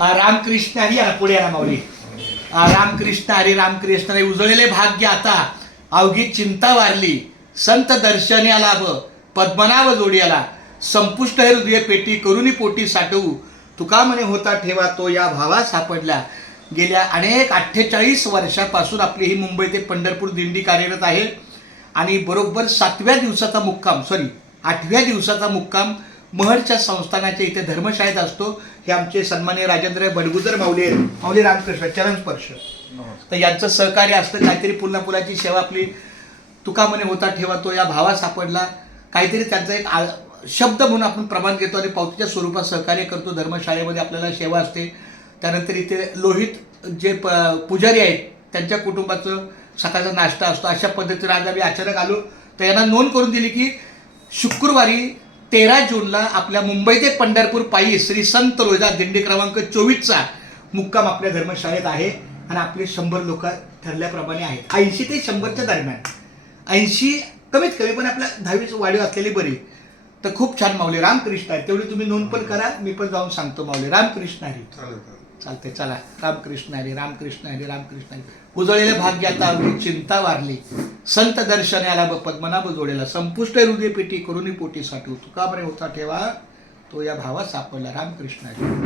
रामकृष्ण हरी या पुढे या माऊली. रामकृष्ण हरी रामकृष्ण हरी. उजळलेले भाग्य आता अवघी चिंता वारली, संत दर्शनी लाभ पद्मनाभ जोडियाला, संपुष्ट हे हृदय पेटी करुणी पोटी साठवू, तुका म्हणे होता ठेवा तो या भावा सापडला. गेल्या अनेक 48 वर्षापासून आपली ही मुंबई ते पंढरपूर दिंडी कार्यरत आहे आणि बरोबर 7व्या दिवसाचा मुक्काम 8व्या दिवसाचा मुक्काम महडच्या संस्थानाच्या इथे धर्मशाळेत असतो. हे आमचे सन्माननीय राजेंद्र बडगुजर माऊली माऊली रामकृष्ण चरण स्पर्श. तर यांचं सहकार्य असतं. काहीतरी पुन्हा पुलाची सेवा आपली तुका म्हणे होता ठेवा तो या भावा सापडला, काहीतरी त्यांचा एक शब्द म्हणून आपण प्रमाण घेतो आणि पावतीच्या स्वरूपात सहकार्य करतो. धर्मशाळेमध्ये आपल्याला सेवा असते. त्यानंतर इथे लोहित जे पुजारी आहेत त्यांच्या कुटुंबाचं सकाळचा नाश्ता असतो. अशा पद्धतीने आज आम्ही अचानक आलो तर यांना नोंद करून दिली की शुक्रवारी 13 जूनला आपल्या मुंबई ते पंढरपूर पायी श्री संत रोहिदास दिंडी क्रमांक 24चा मुक्काम आपल्या धर्मशाळेत आहे आणि आपले 100 लोक ठरल्याप्रमाणे आहेत. 80 ते 100च्या दरम्यान, 80 कमीत कमी, पण आपल्या 10वीच वाढीव असलेली बरी. तर खूप छान माऊली रामकृष्ण हरी. तेवढी तुम्ही नोंद पण करा, मी पण जाऊन सांगतो माऊली रामकृष्ण हरी. चालते चला. रामकृष्ण हरी रामकृष्ण हरी रामकृष्ण हरी. उजळलेले भाग्य आता अवघी चिंता वारली, संत दर्शन आला पद्मनाभ जोडेला, संपुष्ट हृदय पेटी करुणी पोटी साठवू, तुका बरे होता ठेवा तो या भावा सापडला. रामकृष्ण हरी.